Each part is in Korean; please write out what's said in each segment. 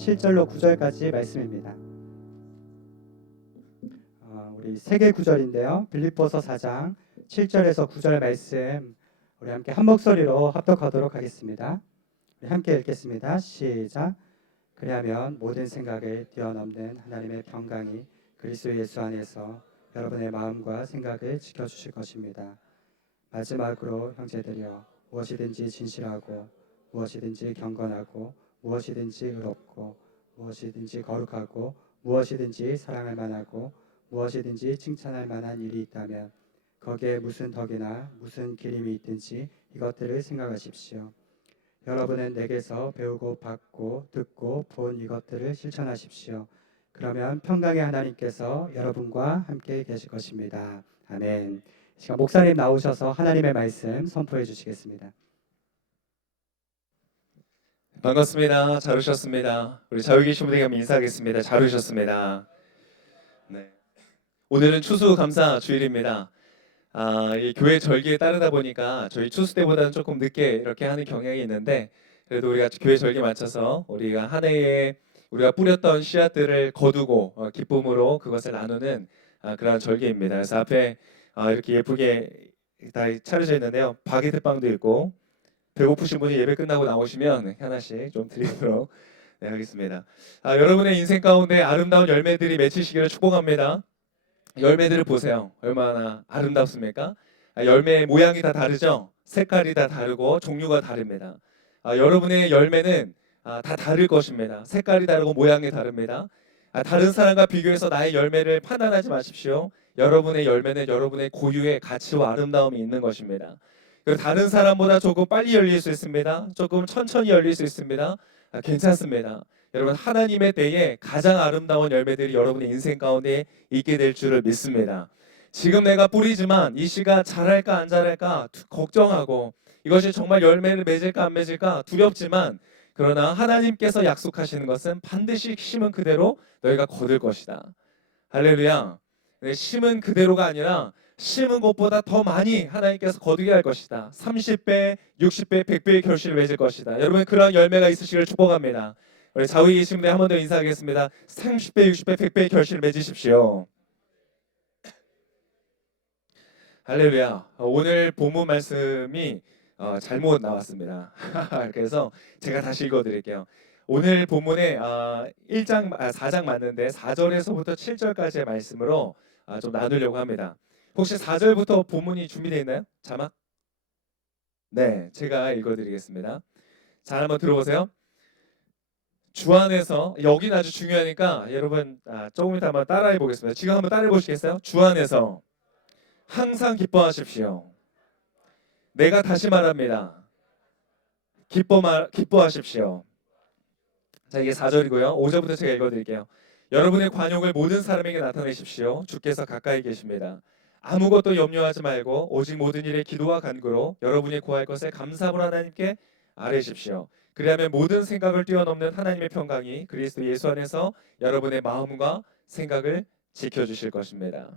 7절로 9절까지 말씀입니다. 우리 세 개 구절인데요. 빌립보서 4장 7절에서 9절 말씀 우리 함께 한 목소리로 합독하도록 하겠습니다. 우리 함께 읽겠습니다. 시작. 그리하면 모든 생각을 뛰어넘는 하나님의 평강이 그리스도 예수 안에서 여러분의 마음과 생각을 지켜주실 것입니다. 마지막으로 형제들이여, 무엇이든지 진실하고 무엇이든지 경건하고 무엇이든지 의롭고 무엇이든지 거룩하고 무엇이든지 사랑할 만하고 무엇이든지 칭찬할 만한 일이 있다면 거기에 무슨 덕이나 무슨 기림이 있든지 이것들을 생각하십시오. 여러분은 내게서 배우고 받고 듣고 본 이것들을 실천하십시오. 그러면 평강의 하나님께서 여러분과 함께 계실 것입니다. 아멘. 이 시간 목사님 나오셔서 하나님의 말씀 선포해 주시겠습니다. 반갑습니다. 잘 오셨습니다. 우리 자유 계신 분에게 인사하겠습니다. 잘 오셨습니다. 네. 오늘은 추수감사 주일입니다. 이 교회 절기에 따르다 보니까 저희 추수 때보다는 조금 늦게 이렇게 하는 경향이 있는데, 그래도 우리가 교회 절기 맞춰서 우리가 한 해에 우리가 뿌렸던 씨앗들을 거두고 기쁨으로 그것을 나누는 그런 절기입니다. 그래서 앞에 이렇게 예쁘게 다 차려져 있는데요. 바게트빵도 있고, 배고프신 분이 예배 끝나고 나오시면 하나씩 좀 드리도록 하겠습니다. 여러분의 인생 가운데 아름다운 열매들이 맺히시기를 축복합니다. 열매들을 보세요. 얼마나 아름답습니까? 열매의 모양이 다 다르죠? 색깔이 다 다르고 종류가 다릅니다. 여러분의 열매는 다 다를 것입니다. 색깔이 다르고 모양이 다릅니다. 다른 사람과 비교해서 나의 열매를 판단하지 마십시오. 여러분의 열매는 여러분의 고유의 가치와 아름다움이 있는 것입니다. 다른 사람보다 조금 빨리 열릴 수 있습니다. 조금 천천히 열릴 수 있습니다. 괜찮습니다. 여러분, 하나님의 때에 가장 아름다운 열매들이 여러분의 인생 가운데 있게 될 줄을 믿습니다. 지금 내가 뿌리지만 이 씨가 자랄까 안 자랄까 걱정하고 이것이 정말 열매를 맺을까 안 맺을까 두렵지만, 그러나 하나님께서 약속하시는 것은 반드시 심은 그대로 너희가 거둘 것이다. 할렐루야. 심은 그대로가 아니라 심은 것보다 더 많이 하나님께서 거두게 할 것이다. 30배, 60배, 100배의 결실을 맺을 것이다. 여러분, 그런 열매가 있으시기를 축복합니다. 우리 좌우에 계신 분들 한 번 더 인사하겠습니다. 30배, 60배, 100배의 결실을 맺으십시오. 할렐루야. 오늘 본문 말씀이 잘못 나왔습니다. 그래서 제가 다시 읽어드릴게요. 오늘 본문에 4장 맞는데 4절에서부터 7절까지의 말씀으로 좀 나누려고 합니다. 혹시 4절부터 본문이 준비되어 있나요? 자막? 네, 제가 읽어드리겠습니다. 자, 한번 들어보세요. 주 안에서, 여기는 아주 중요하니까 여러분 조금 이따 한번 따라해 보겠습니다. 지금 한번 따라해 보시겠어요? 주 안에서 항상 기뻐하십시오. 내가 다시 말합니다. 기뻐하십시오. 자, 이게 4절이고요. 5절부터 제가 읽어드릴게요. 여러분의 관용을 모든 사람에게 나타내십시오. 주께서 가까이 계십니다. 아무것도 염려하지 말고 오직 모든 일에 기도와 간구로 여러분이 구할 것에 감사함으로 하나님께 아뢰십시오. 그리하면 모든 생각을 뛰어넘는 하나님의 평강이 그리스도 예수 안에서 여러분의 마음과 생각을 지켜주실 것입니다.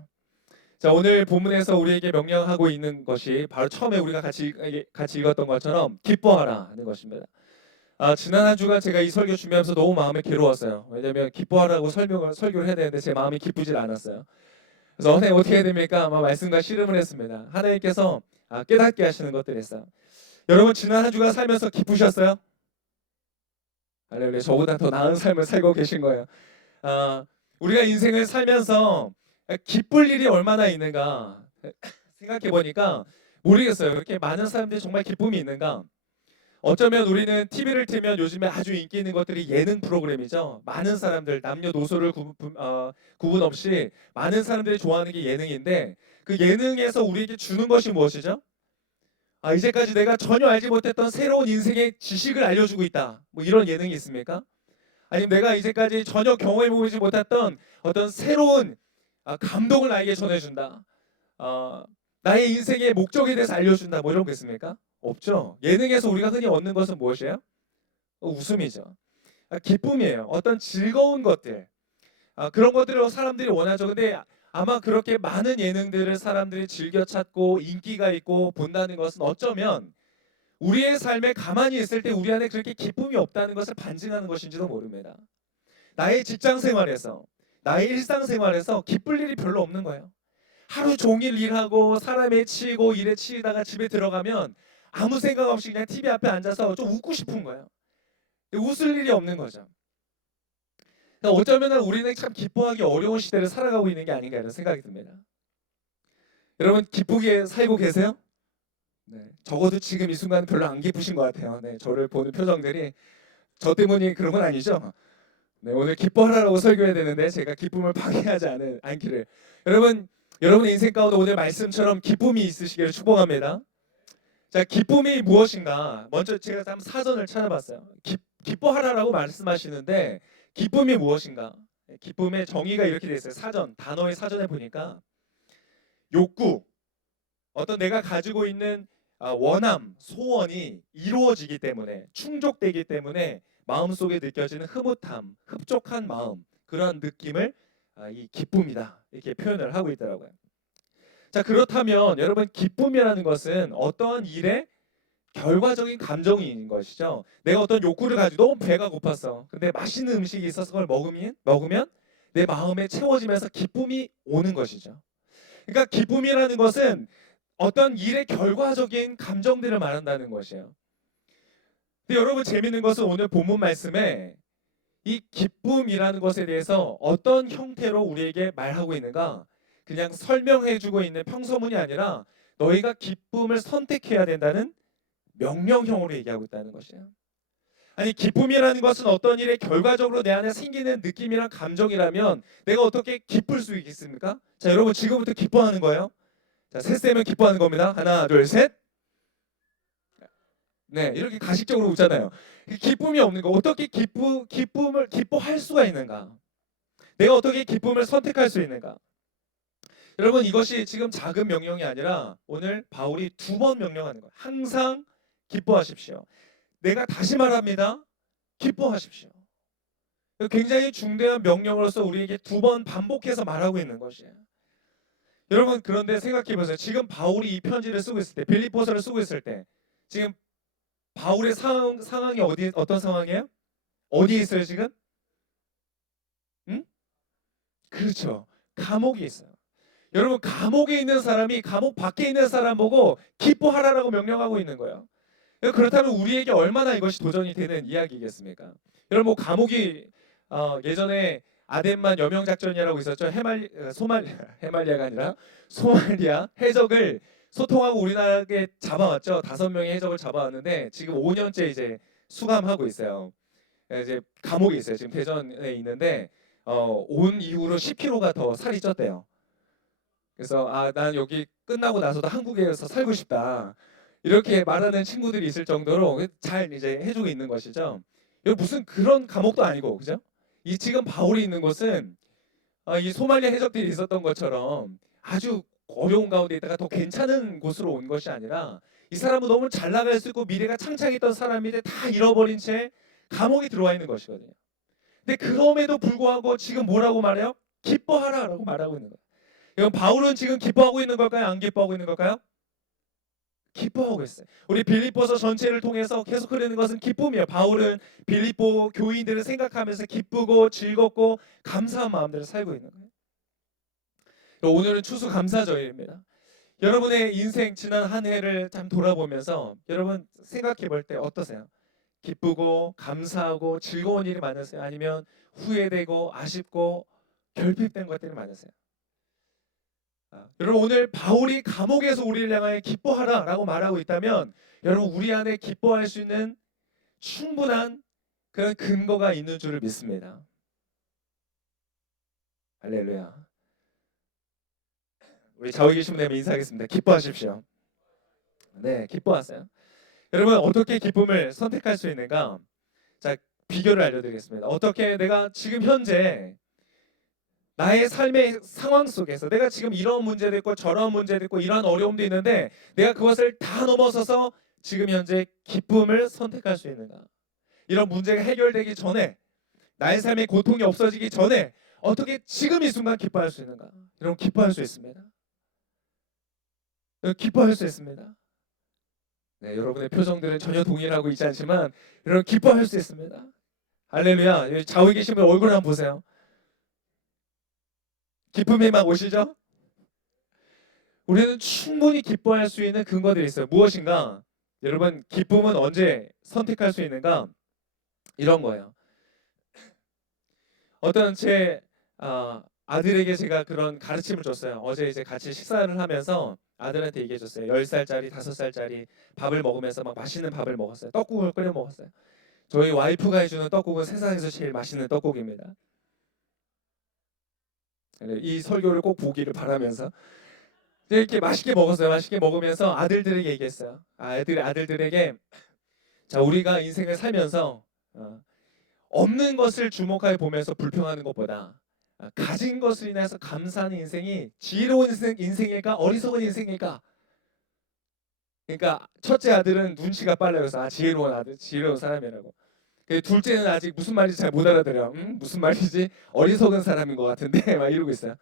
자, 오늘 본문에서 우리에게 명령하고 있는 것이 바로 처음에 우리가 같이 읽었던 것처럼 기뻐하라 하는 것입니다. 지난 한 주간 제가 이 설교 준비하면서 너무 마음이 괴로웠어요. 왜냐하면 기뻐하라고 설교를 해야 되는데 제 마음이 기쁘질 않았어요. 그래서 어떻게 해야 됩니까? 말씀과 씨름을 했습니다. 하나님께서 깨닫게 하시는 것들이 있어요. 여러분, 지난 한 주간 살면서 기쁘셨어요? 할렐루야. 저보다 더 나은 삶을 살고 계신 거예요. 우리가 인생을 살면서 기쁠 일이 얼마나 있는가 생각해 보니까 모르겠어요. 이렇게 많은 사람들이 정말 기쁨이 있는가? 어쩌면 우리는 TV를 틀면 요즘에 아주 인기 있는 것들이 예능 프로그램이죠. 많은 사람들, 남녀노소를 구분 없이 많은 사람들이 좋아하는 게 예능인데, 그 예능에서 우리에게 주는 것이 무엇이죠? 이제까지 내가 전혀 알지 못했던 새로운 인생의 지식을 알려주고 있다. 이런 예능이 있습니까? 아니면 내가 이제까지 전혀 경험해보지 못했던 어떤 새로운 감동을 나에게 전해준다. 나의 인생의 목적에 대해서 알려준다. 이런 거 있습니까? 없죠. 예능에서 우리가 흔히 얻는 것은 무엇이에요? 웃음이죠. 기쁨이에요. 어떤 즐거운 것들. 그런 것들을 사람들이 원하죠. 근데 아마 그렇게 많은 예능들을 사람들이 즐겨 찾고 인기가 있고 본다는 것은 어쩌면 우리의 삶에 가만히 있을 때 우리 안에 그렇게 기쁨이 없다는 것을 반증하는 것인지도 모릅니다. 나의 직장 생활에서, 나의 일상 생활에서 기쁠 일이 별로 없는 거예요. 하루 종일 일하고 사람에 치이고 일에 치이다가 집에 들어가면 아무 생각 없이 그냥 TV 앞에 앉아서 좀 웃고 싶은 거예요. 웃을 일이 없는 거죠. 그러니까 어쩌면 우리는 참 기뻐하기 어려운 시대를 살아가고 있는 게 아닌가 이런 생각이 듭니다. 여러분 기쁘게 살고 계세요? 네, 적어도 지금 이 순간 별로 안 기쁘신 것 같아요. 네, 저를 보는 표정들이 저 때문이 그런 건 아니죠? 네, 오늘 기뻐하라고 설교해야 되는데 제가 기쁨을 방해하지 않기를. 여러분의 인생 가운데 오늘 말씀처럼 기쁨이 있으시기를 축복합니다. 자, 기쁨이 무엇인가? 먼저 제가 한번 사전을 찾아봤어요. 기뻐하라라고 말씀하시는데 기쁨이 무엇인가? 기쁨의 정의가 이렇게 돼 있어요. 단어의 사전에 보니까 욕구, 어떤 내가 가지고 있는 원함, 소원이 이루어지기 때문에, 충족되기 때문에 마음속에 느껴지는 흐뭇함, 흡족한 마음, 그러한 느낌을 이 기쁨이다 이렇게 표현을 하고 있더라고요. 자, 그렇다면 여러분 기쁨이라는 것은 어떠한 일의 결과적인 감정인 것이죠. 내가 어떤 욕구를 가지고 너무 배가 고팠어. 근데 맛있는 음식이 있어서 그걸 먹으면 내 마음에 채워지면서 기쁨이 오는 것이죠. 그러니까 기쁨이라는 것은 어떤 일의 결과적인 감정들을 말한다는 것이에요. 근데 여러분 재밌는 것은 오늘 본문 말씀에 이 기쁨이라는 것에 대해서 어떤 형태로 우리에게 말하고 있는가? 그냥 설명해주고 있는 평서문이 아니라 너희가 기쁨을 선택해야 된다는 명령형으로 얘기하고 있다는 것이에요. 아니 기쁨이라는 것은 어떤 일의 결과적으로 내 안에 생기는 느낌이랑 감정이라면 내가 어떻게 기쁠 수 있겠습니까? 자, 여러분 지금부터 기뻐하는 거예요. 자, 셋 세면 기뻐하는 겁니다. 하나, 둘, 셋. 네, 이렇게 가식적으로 웃잖아요. 기쁨이 없는 거 어떻게 기쁨을 기뻐할 수가 있는가? 내가 어떻게 기쁨을 선택할 수 있는가? 여러분 이것이 지금 작은 명령이 아니라 오늘 바울이 2번 명령하는 거예요. 항상 기뻐하십시오. 내가 다시 말합니다. 기뻐하십시오. 굉장히 중대한 명령으로서 우리에게 2번 반복해서 말하고 있는 것이에요. 여러분 그런데 생각해 보세요. 지금 바울이 이 편지를 쓰고 있을 때, 빌립보서를 쓰고 있을 때, 지금 바울의 상황이 어떤 상황이에요? 어디에 있어요 지금? 응? 그렇죠. 감옥에 있어요. 여러분 감옥에 있는 사람이 감옥 밖에 있는 사람 보고 기뻐하라라고 명령하고 있는 거예요. 그렇다면 우리에게 얼마나 이것이 도전이 되는 이야기겠습니까? 여러분 뭐 감옥이 예전에 아덴만 여명 작전이라고 있었죠. 해말리아가 아니라 소말리아 해적을 소통하고 우리나라에 잡아왔죠. 5명의 해적을 잡아왔는데 지금 5년째 이제 수감하고 있어요. 이제 감옥에 있어요. 지금 대전에 있는데 온 이후로 10kg가 더 살이 쪘대요. 그래서 난 여기 끝나고 나서도 한국에서 살고 싶다. 이렇게 말하는 친구들이 있을 정도로 잘 이제 해주고 있는 것이죠. 여기 무슨 그런 감옥도 아니고, 그죠? 이 지금 바울이 있는 곳은 이 소말리아 해적들이 있었던 것처럼 아주 어려운 가운데 있다가 더 괜찮은 곳으로 온 것이 아니라 이 사람은 너무 잘 나갈 수 있고 미래가 창창했던 사람인데 다 잃어버린 채 감옥에 들어와 있는 것이거든요. 근데 그럼에도 불구하고 지금 뭐라고 말해요? 기뻐하라라고 말하고 있는 거예요. 그럼 바울은 지금 기뻐하고 있는 걸까요? 안 기뻐하고 있는 걸까요? 기뻐하고 있어요. 우리 빌립보서 전체를 통해서 계속 흐르는 것은 기쁨이에요. 바울은 빌립보 교인들을 생각하면서 기쁘고 즐겁고 감사한 마음대로 살고 있는 거예요. 오늘은 추수감사절입니다. 여러분의 인생 지난 한 해를 참 돌아보면서 여러분 생각해 볼 때 어떠세요? 기쁘고 감사하고 즐거운 일이 많으세요? 아니면 후회되고 아쉽고 결핍된 것들이 많으세요? 여러분 오늘 바울이 감옥에서 우리를 향하여 기뻐하라라고 말하고 있다면 여러분 우리 안에 기뻐할 수 있는 충분한 그런 근거가 있는 줄을 믿습니다. 할렐루야. 우리 좌우에 계신 분에게 인사하겠습니다. 기뻐하십시오. 네, 기뻐하세요. 여러분 어떻게 기쁨을 선택할 수 있는가? 자, 비결을 알려드리겠습니다. 어떻게 내가 지금 현재 나의 삶의 상황 속에서 내가 지금 이런 문제도 있고 저런 문제도 있고 이런 어려움도 있는데 내가 그것을 다 넘어서서 지금 현재 기쁨을 선택할 수 있는가? 이런 문제가 해결되기 전에 나의 삶의 고통이 없어지기 전에 어떻게 지금 이 순간 기뻐할 수 있는가? 여러분 기뻐할 수 있습니다. 기뻐할 수 있습니다. 네, 여러분의 표정들은 전혀 동일하고 있지 않지만 여러분 기뻐할 수 있습니다. 할렐루야. 여기 좌우에 계신 분 얼굴 한번 보세요. 기쁨이 막 오시죠? 우리는 충분히 기뻐할 수 있는 근거들이 있어요. 무엇인가? 여러분, 기쁨은 언제 선택할 수 있는가? 이런 거예요. 어떤 제 아들에게 제가 그런 가르침을 줬어요. 어제 이제 같이 식사를 하면서 아들한테 얘기해 줬어요. 10살짜리, 5살짜리 밥을 먹으면서 막 맛있는 밥을 먹었어요. 떡국을 끓여 먹었어요. 저희 와이프가 해주는 떡국은 세상에서 제일 맛있는 떡국입니다. 이 설교를 꼭 보기를 바라면서 이렇게 맛있게 먹었어요. 맛있게 먹으면서 아들들에게 얘기했어요. 아들들에게 자, 우리가 인생을 살면서 없는 것을 주목하여 보면서 불평하는 것보다 가진 것을 인해서 감사하는 인생이 지혜로운 인생일까 어리석은 인생일까? 그러니까 첫째 아들은 눈치가 빨라요. 그래서 지혜로운 아들, 지혜로운 사람이라고. 둘째는 아직 무슨 말인지 잘 못 알아들어요. 무슨 말이지? 어리석은 사람인 것 같은데 막 이러고 있어요.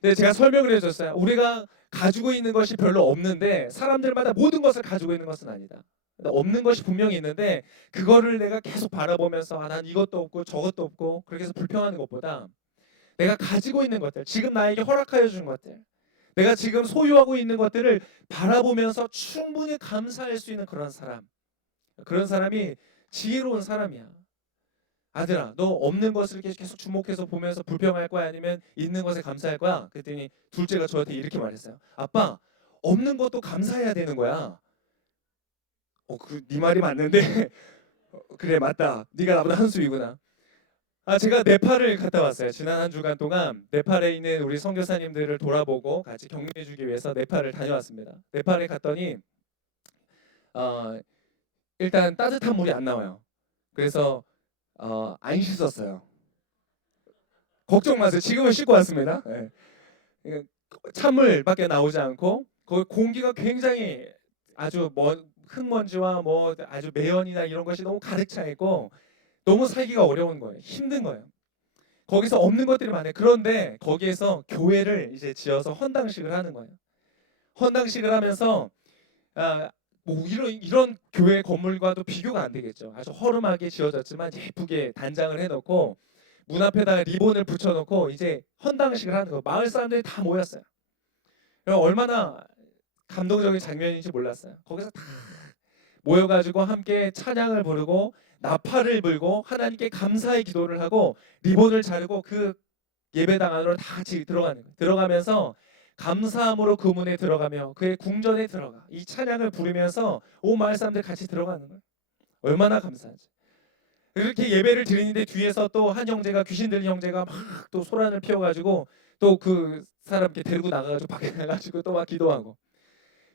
근데 제가 설명을 해줬어요. 우리가 가지고 있는 것이 별로 없는데 사람들마다 모든 것을 가지고 있는 것은 아니다. 없는 것이 분명히 있는데 그거를 내가 계속 바라보면서 난 이것도 없고 저것도 없고 그렇게 해서 불평하는 것보다 내가 가지고 있는 것들, 지금 나에게 허락하여 준 것들, 내가 지금 소유하고 있는 것들을 바라보면서 충분히 감사할 수 있는 그런 사람, 그런 사람이 지혜로운 사람이야. 아들아, 너 없는 것을 계속 주목해서 보면서 불평할 거야? 아니면 있는 것에 감사할 거야? 그랬더니 둘째가 저한테 이렇게 말했어요. 아빠, 없는 것도 감사해야 되는 거야. 네 말이 맞는데 그래, 맞다. 네가 나보다 한 수이구나. 제가 네팔을 갔다 왔어요. 지난 한 주간 동안 네팔에 있는 우리 선교사님들을 돌아보고 같이 격려해주기 위해서 네팔을 다녀왔습니다. 네팔에 갔더니 어, 일단 따뜻한 물이 안 나와요. 그래서 안 씻었어요. 걱정 마세요. 지금은 씻고 왔습니다. 네. 찬물밖에 나오지 않고 그 공기가 굉장히 아주 흙먼지와 뭐 아주 매연이나 이런 것이 너무 가득 차 있고 너무 살기가 어려운 거예요. 힘든 거예요. 거기서 없는 것들이 많아요. 그런데 거기에서 교회를 이제 지어서 헌당식을 하는 거예요. 헌당식을 하면서 뭐 이런 교회 건물과도 비교가 안 되겠죠. 아주 허름하게 지어졌지만 예쁘게 단장을 해놓고 문 앞에다가 리본을 붙여놓고 이제 헌당식을 하는 거. 마을 사람들이 다 모였어요. 얼마나 감동적인 장면인지 몰랐어요. 거기서 다 모여가지고 함께 찬양을 부르고 나팔을 불고 하나님께 감사의 기도를 하고 리본을 자르고 그 예배당 안으로 다 같이 들어가는 거예요. 들어가면서 감사함으로 그 문에 들어가며 그의 궁전에 들어가 이 찬양을 부르면서 온 마을 사람들 같이 들어가는 거예요. 얼마나 감사하지. 그렇게 예배를 드리는데 뒤에서 또 한 형제가 귀신 들린 형제가 막 또 소란을 피워가지고 또 그 사람께 데리고 나가가지고 밖에 나가지고 또 막 기도하고.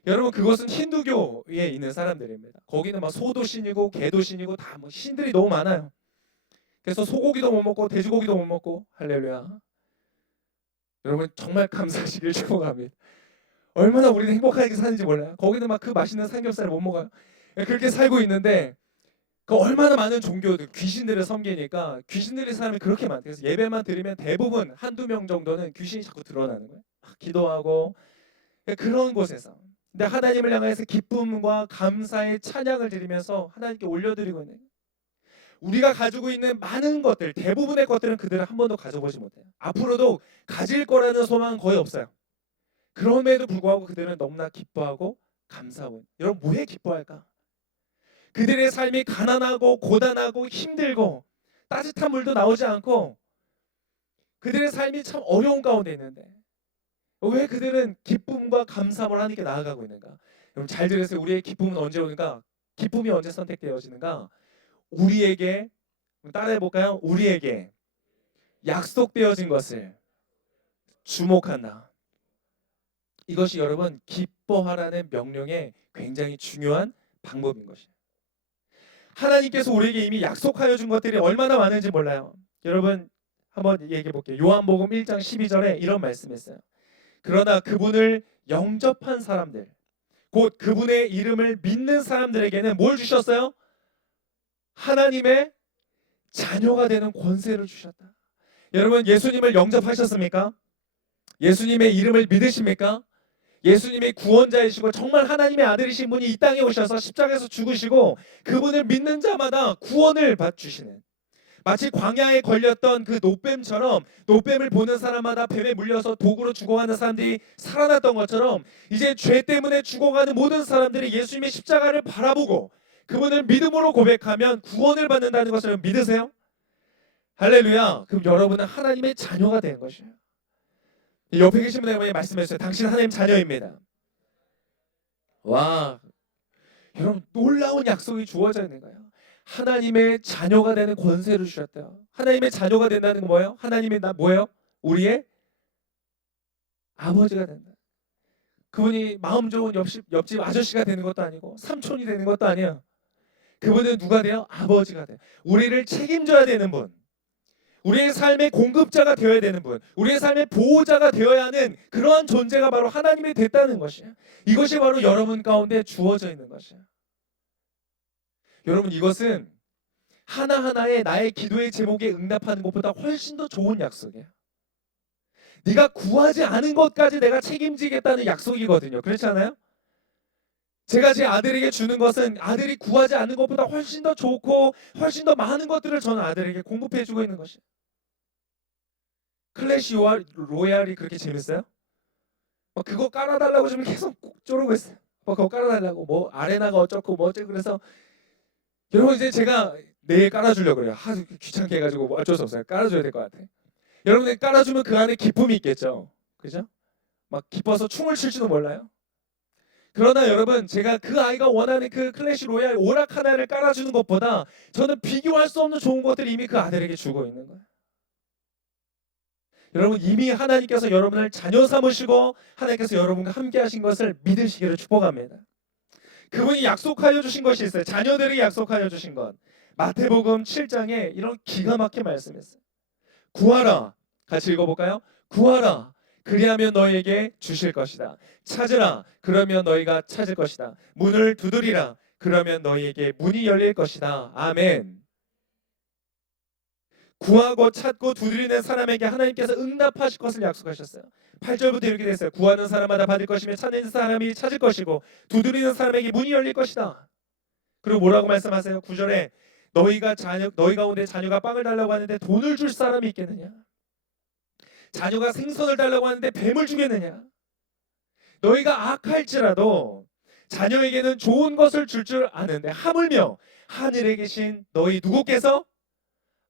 여러분, 그것은 힌두교에 있는 사람들입니다. 거기는 막 소도 신이고 개도 신이고 다 뭐 신들이 너무 많아요. 그래서 소고기도 못 먹고 돼지고기도 못 먹고. 할렐루야. 여러분, 정말 감사하시길 축복합니다. 얼마나 우리는 행복하게 사는지 몰라요. 거기는 막 그 맛있는 삼겹살을 못 먹어요. 그렇게 살고 있는데 그 얼마나 많은 종교들 귀신들을 섬기니까 귀신들의 사람이 그렇게 많대요. 그래서 예배만 드리면 대부분 한두 명 정도는 귀신이 자꾸 드러나는 거예요. 막 기도하고 그런 곳에서. 근데 하나님을 향해서 기쁨과 감사의 찬양을 드리면서 하나님께 올려드리고 있는 거예요. 우리가 가지고 있는 많은 것들, 대부분의 것들은 그들은 한 번도 가져보지 못해요. 앞으로도 가질 거라는 소망은 거의 없어요. 그럼에도 불구하고 그들은 너무나 기뻐하고 감사하고. 여러분, 뭐에 기뻐할까? 그들의 삶이 가난하고 고단하고 힘들고 따뜻한 물도 나오지 않고 그들의 삶이 참 어려운 가운데 있는데 왜 그들은 기쁨과 감사함을 하나님께 나아가고 있는가? 여러분, 잘 들으세요. 우리의 기쁨은 언제 오는가? 기쁨이 언제 선택되어지는가? 우리에게, 따라해 볼까요? 우리에게 약속되어진 것을 주목한다. 이것이 여러분 기뻐하라는 명령의 굉장히 중요한 방법인 것이에요. 하나님께서 우리에게 이미 약속하여 준 것들이 얼마나 많은지 몰라요. 여러분, 한번 얘기해 볼게요. 요한복음 1장 12절에 이런 말씀했어요. 그러나 그분을 영접한 사람들, 곧 그분의 이름을 믿는 사람들에게는 뭘 주셨어요? 하나님의 자녀가 되는 권세를 주셨다. 여러분, 예수님을 영접하셨습니까? 예수님의 이름을 믿으십니까? 예수님의 구원자이시고 정말 하나님의 아들이신 분이 이 땅에 오셔서 십자가에서 죽으시고 그분을 믿는 자마다 구원을 주시는, 마치 광야에 걸렸던 그 노뱀처럼 노뱀을 보는 사람마다 뱀에 물려서 독으로 죽어가는 사람들이 살아났던 것처럼 이제 죄 때문에 죽어가는 모든 사람들이 예수님의 십자가를 바라보고 그분을 믿음으로 고백하면 구원을 받는다는 것을 믿으세요? 할렐루야. 그럼 여러분은 하나님의 자녀가 되는 것이에요. 옆에 계신 분에게 말씀했어요. 당신 하나님 자녀입니다. 와, 여러분 놀라운 약속이 주어져 있는 거예요. 하나님의 자녀가 되는 권세를 주셨대요. 하나님의 자녀가 된다는 건 뭐예요? 하나님의 뭐예요? 우리의 아버지가 된다. 그분이 마음 좋은 옆집 아저씨가 되는 것도 아니고 삼촌이 되는 것도 아니에요. 그분은 누가 돼요? 아버지가 돼요. 우리를 책임져야 되는 분. 우리의 삶의 공급자가 되어야 되는 분, 우리의 삶의 보호자가 되어야 하는 그러한 존재가 바로 하나님이 됐다는 것이에요. 이것이 바로 여러분 가운데 주어져 있는 것이에요. 여러분 이것은 하나하나의 나의 기도의 제목에 응답하는 것보다 훨씬 더 좋은 약속이에요. 네가 구하지 않은 것까지 내가 책임지겠다는 약속이거든요. 그렇지 않아요? 제가 제 아들에게 주는 것은 아들이 구하지 않는 것보다 훨씬 더 좋고 훨씬 더 많은 것들을 저는 아들에게 공급해주고 있는 것이에요. 클래시 로얄이 그렇게 재밌어요? 그거 깔아달라고 지금 계속 쪼르고 있어요. 그거 깔아달라고 뭐 아레나가 어쩌고 뭐 어쩌고 그래서 여러분 이제 제가 내일 깔아주려고 그래요. 귀찮게 해가지고 뭐 어쩔 수 없어요. 깔아줘야 될 것 같아. 여러분이 깔아주면 그 안에 기쁨이 있겠죠. 그죠? 막 기뻐서 춤을 출지도 몰라요. 그러나 여러분 제가 그 아이가 원하는 그 클래시 로얄 오락 하나를 깔아주는 것보다 저는 비교할 수 없는 좋은 것들을 이미 그 아들에게 주고 있는 거예요. 여러분 이미 하나님께서 여러분을 자녀 삼으시고 하나님께서 여러분과 함께 하신 것을 믿으시기를 축복합니다. 그분이 약속하여 주신 것이 있어요. 자녀들에게 약속하여 주신 것. 마태복음 7장에 이런 기가 막힌 말씀이 있어요. 구하라. 같이 읽어볼까요? 구하라. 그리하면 너희에게 주실 것이다. 찾으라. 그러면 너희가 찾을 것이다. 문을 두드리라. 그러면 너희에게 문이 열릴 것이다. 아멘. 구하고 찾고 두드리는 사람에게 하나님께서 응답하실 것을 약속하셨어요. 8절부터 이렇게 됐어요. 구하는 사람마다 받을 것이며 찾는 사람이 찾을 것이고 두드리는 사람에게 문이 열릴 것이다. 그리고 뭐라고 말씀하세요? 9절에 너희 가운데 자녀가 빵을 달라고 하는데 돈을 줄 사람이 있겠느냐? 자녀가 생선을 달라고 하는데 뱀을 주겠느냐? 너희가 악할지라도 자녀에게는 좋은 것을 줄 아는데 하물며 하늘에 계신 너희 누구께서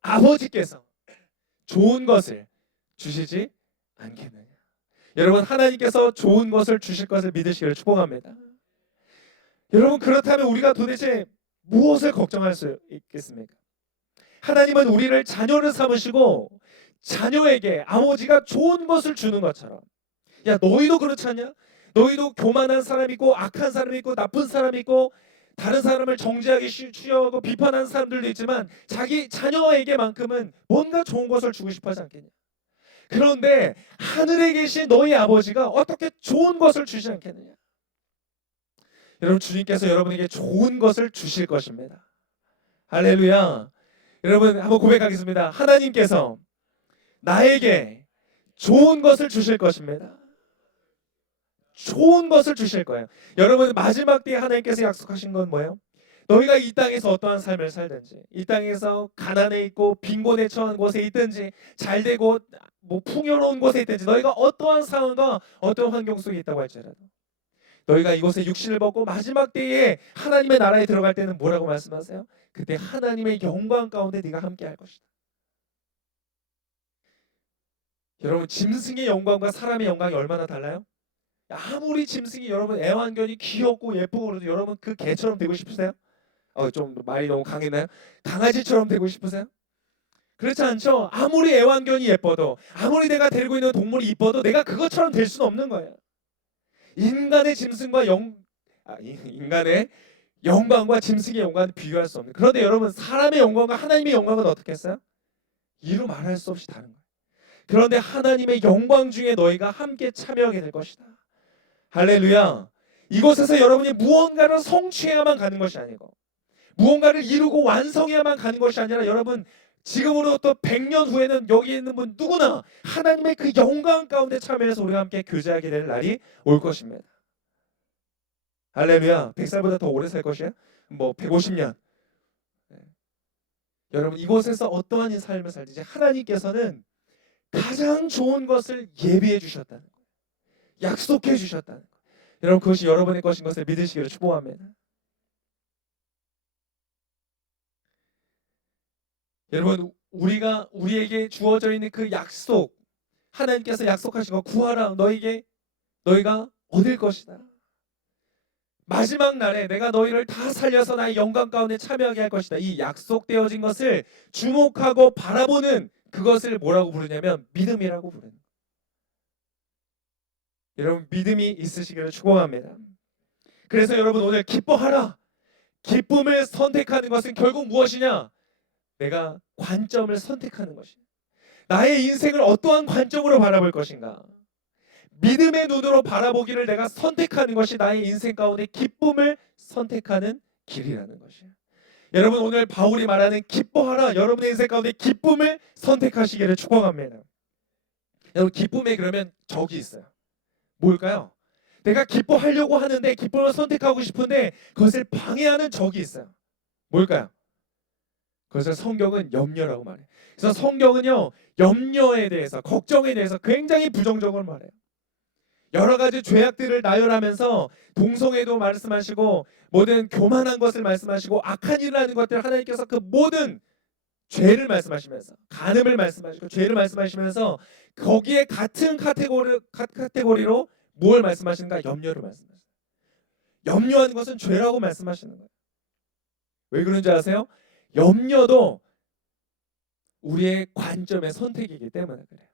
아버지께서 좋은 것을 주시지 않겠느냐. 여러분 하나님께서 좋은 것을 주실 것을 믿으시기를 축복합니다. 여러분 그렇다면 우리가 도대체 무엇을 걱정할 수 있겠습니까? 하나님은 우리를 자녀를 삼으시고 자녀에게 아버지가 좋은 것을 주는 것처럼 야 너희도 그렇지 않냐? 너희도 교만한 사람이 있고 악한 사람이 있고 나쁜 사람이 있고 다른 사람을 정죄하기 쉬워하고 비판하는 사람들도 있지만 자기 자녀에게만큼은 뭔가 좋은 것을 주고 싶어 하지 않겠냐. 그런데 하늘에 계신 너희 아버지가 어떻게 좋은 것을 주시지 않겠느냐. 여러분 주님께서 여러분에게 좋은 것을 주실 것입니다. 할렐루야. 여러분 한번 고백하겠습니다. 하나님께서 나에게 좋은 것을 주실 것입니다. 좋은 것을 주실 거예요. 여러분 마지막 때에 하나님께서 약속하신 건 뭐예요? 너희가 이 땅에서 어떠한 삶을 살든지 이 땅에서 가난에 있고 빈곤에 처한 곳에 있든지 잘되고 뭐 풍요로운 곳에 있든지 너희가 어떠한 상황과 어떠한 환경 속에 있다고 할지라도 너희가 이곳에 육신을 벗고 마지막 때에 하나님의 나라에 들어갈 때는 뭐라고 말씀하세요? 그때 하나님의 영광 가운데 네가 함께 할 것이다. 여러분 짐승의 영광과 사람의 영광이 얼마나 달라요? 아무리 짐승이 여러분 애완견이 귀엽고 예쁘고 그래도 여러분 그 개처럼 되고 싶으세요? 좀 말이 너무 강했나요? 강아지처럼 되고 싶으세요? 그렇지 않죠? 아무리 애완견이 예뻐도 아무리 내가 데리고 있는 동물이 이뻐도 내가 그것처럼 될 수는 없는 거예요. 인간의 짐승과 인간의 영광과 짐승의 영광을 비교할 수 없는. 그런데 여러분 사람의 영광과 하나님의 영광은 어떻게 했어요? 이루 말할 수 없이 다른 거예요. 그런데 하나님의 영광 중에 너희가 함께 참여하게 될 것이다. 할렐루야. 이곳에서 여러분이 무언가를 성취해야만 가는 것이 아니고 무언가를 이루고 완성해야만 가는 것이 아니라 여러분 지금으로부터 100년 후에는 여기 있는 분 누구나 하나님의 그 영광 가운데 참여해서 우리가 함께 교제하게 될 날이 올 것입니다. 할렐루야. 100살보다 더 오래 살 것이야? 뭐 150년. 여러분 이곳에서 어떠한 삶을 살든지 하나님께서는 가장 좋은 것을 예비해 주셨다는 거예요. 약속해 주셨다는 거예요. 여러분 그것이 여러분의 것인 것을 믿으시기를 축복합니다. 여러분 우리에게 주어져 있는 그 약속, 하나님께서 약속하신 거 구하라 너희가 얻을 것이다. 마지막 날에 내가 너희를 다 살려서 나의 영광 가운데 참여하게 할 것이다. 이 약속되어진 것을 주목하고 바라보는 그것을 뭐라고 부르냐면 믿음이라고 부르는 거예요. 여러분 믿음이 있으시기를 축복합니다. 그래서 여러분 오늘 기뻐하라. 기쁨을 선택하는 것은 결국 무엇이냐? 내가 관점을 선택하는 것이야. 나의 인생을 어떠한 관점으로 바라볼 것인가? 믿음의 눈으로 바라보기를 내가 선택하는 것이 나의 인생 가운데 기쁨을 선택하는 길이라는 것이야. 여러분 오늘 바울이 말하는 기뻐하라. 여러분의 인생 가운데 기쁨을 선택하시기를 축복합니다. 여러분 기쁨에 그러면 적이 있어요. 뭘까요? 내가 기뻐하려고 하는데 기쁨을 선택하고 싶은데 그것을 방해하는 적이 있어요. 뭘까요? 그것을 성경은 염려라고 말해요. 그래서 성경은요 염려에 대해서 걱정에 대해서 굉장히 부정적으로 말해요. 여러 가지 죄악들을 나열하면서 동성애도 말씀하시고 모든 교만한 것을 말씀하시고 악한 일을 하는 것들 하나님께서 그 모든 죄를 말씀하시면서 간음을 말씀하시고 죄를 말씀하시면서 거기에 같은 카테고리로 뭘 말씀하시는가? 염려를 말씀하시는 거예요. 염려하는 것은 죄라고 말씀하시는 거예요. 왜 그런지 아세요? 염려도 우리의 관점의 선택이기 때문에 그래요.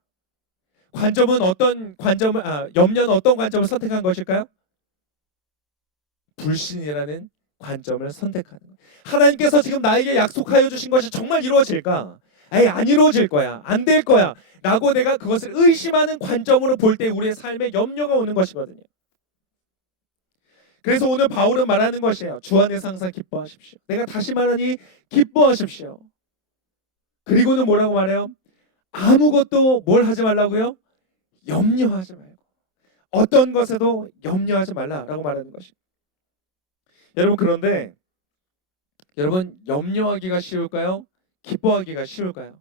염려는 어떤 관점을 선택한 것일까요? 불신이라는 관점을 선택하는 거예요. 하나님께서 지금 나에게 약속하여 주신 것이 정말 이루어질까? 에이, 안 이루어질 거야. 안 될 거야. 라고 내가 그것을 의심하는 관점으로 볼 때 우리의 삶에 염려가 오는 것이거든요. 그래서 오늘 바울은 말하는 것이에요. 주 안에서 항상 기뻐하십시오. 내가 다시 말하니 기뻐하십시오. 그리고는 뭐라고 말해요? 아무것도 뭘 하지 말라고요? 염려하지 말고 어떤 것에도 염려하지 말라라고 말하는 것이. 여러분 그런데 여러분 염려하기가 쉬울까요? 기뻐하기가 쉬울까요?